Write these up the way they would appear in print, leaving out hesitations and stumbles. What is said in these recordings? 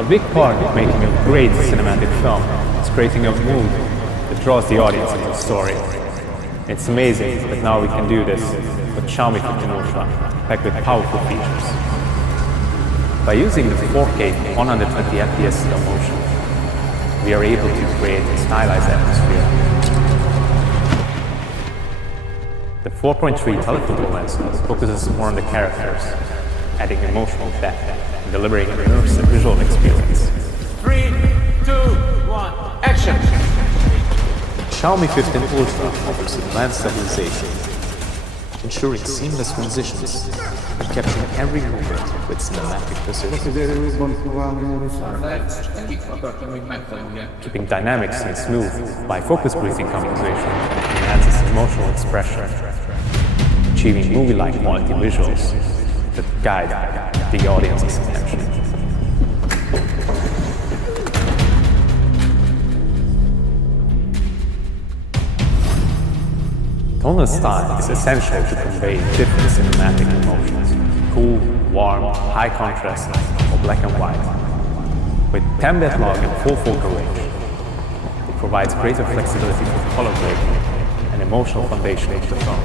A big part of making a great cinematic film is creating a mood that draws the audience into the story. It's amazing that now we can do this with Xiaomi 15 Ultra, packed with powerful features. By using the 4K 120 FPS slow motion, we are able to create a stylized atmosphere. The 4.3 telephoto lens focuses more on the characters, adding emotional depth and delivering an immersive visual experience. 3, 2, 1, action! Xiaomi 15 Ultra offers advanced stabilization, ensuring seamless transitions and capturing every movement with cinematic precision. Keeping dynamics and smooth by focus breathing composition enhances emotional expression, achieving movie-like quality visuals that guide the audience's attention. Tonal style is essential to convey different cinematic emotions: cool, warm, high contrast, or black and white. With 10-bit log and full focal range, it provides greater flexibility for color grading and emotional foundation of the film.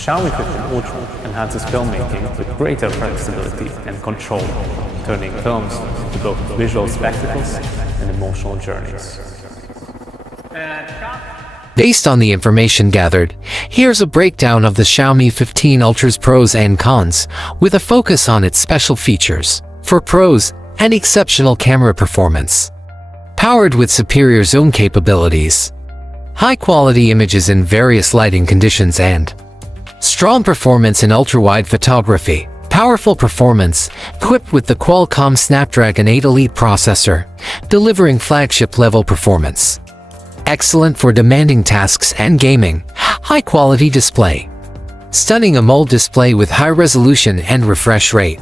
Xiaomi 15 Ultra enhances filmmaking with greater flexibility and control, turning films into both visual spectacles and emotional journeys. Based on the information gathered, here's a breakdown of the Xiaomi 15 Ultra's pros and cons, with a focus on its special features. For pros, an exceptional camera performance. Powered with superior zoom capabilities. High-quality images in various lighting conditions and strong performance in ultra-wide photography. Powerful performance, equipped with the Qualcomm Snapdragon 8 Elite processor, delivering flagship-level performance. Excellent for demanding tasks and gaming. High-quality display. Stunning AMOLED display with high resolution and refresh rate.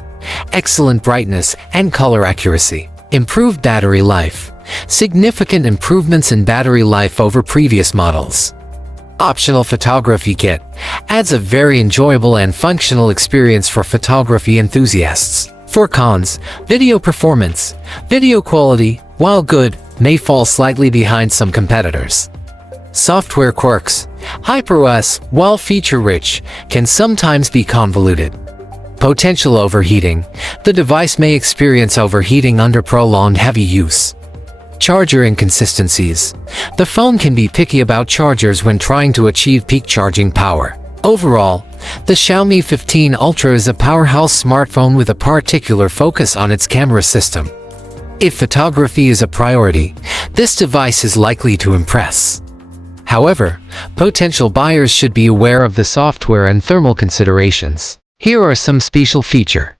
Excellent brightness and color accuracy. Improved battery life. Significant improvements in battery life over previous models. Optional photography kit adds a very enjoyable and functional experience for photography enthusiasts. For cons, video performance. Video quality, while good, may fall slightly behind some competitors. Software quirks. HyperOS, while feature-rich, can sometimes be convoluted. Potential overheating. The device may experience overheating under prolonged heavy use. Charger inconsistencies. The phone can be picky about chargers when trying to achieve peak charging power. Overall, the Xiaomi 15 Ultra is a powerhouse smartphone with a particular focus on its camera system. If photography is a priority, this device is likely to impress. However, potential buyers should be aware of the software and thermal considerations. Here are some special features.